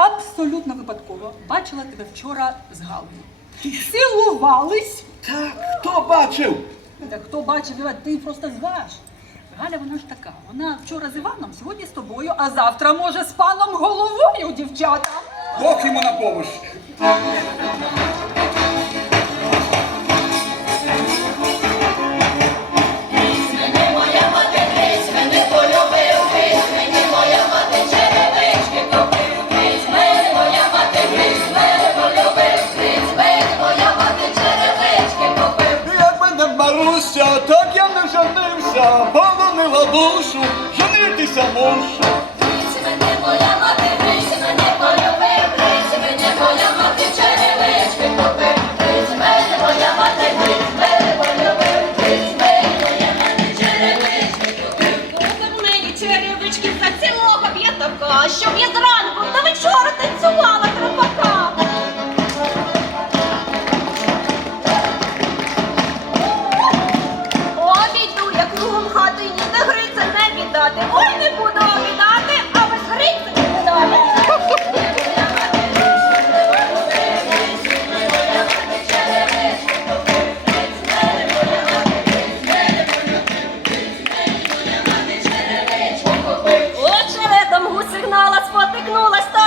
абсолютно випадково бачила тебе вчора з Галею. Цілувались. Так, хто бачив? Та хто бачив, Іва, ти просто зваж. Галя, вона ж така. Вона вчора з Іваном, сьогодні з тобою, а завтра може з паном головою, дівчата. Бог йому на помощь. Полонила душу, женитися мушу. Не. Ой, не буду обідати, а без гриця не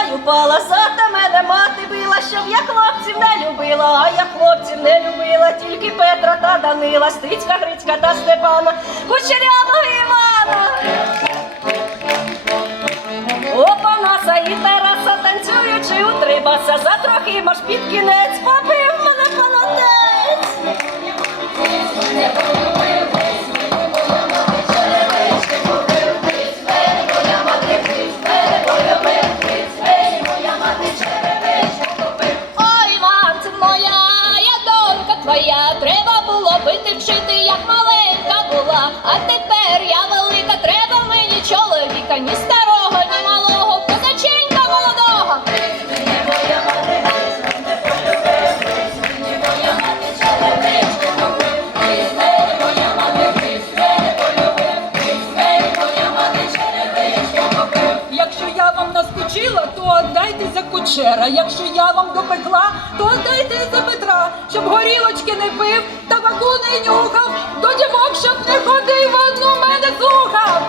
й упала. Зате мене мати била, щоб я хлопців не любила, а я хлопців не любила, тільки Петра та Данила, Стицька, Грицька та Степана, Кучерявого Івана. Опанаса і Тараса танцюючи у три баса, за трохи маш під кінець попив мене панатець. Вчити, як маленька була. А тепер я кучера. Якщо я вам допекла, то дайте за Петра, щоб горілочки не пив, табаку не нюхав, до дівок, щоб не ходив, одну мене слухав.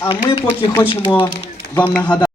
А ми поки хочемо вам нагадати.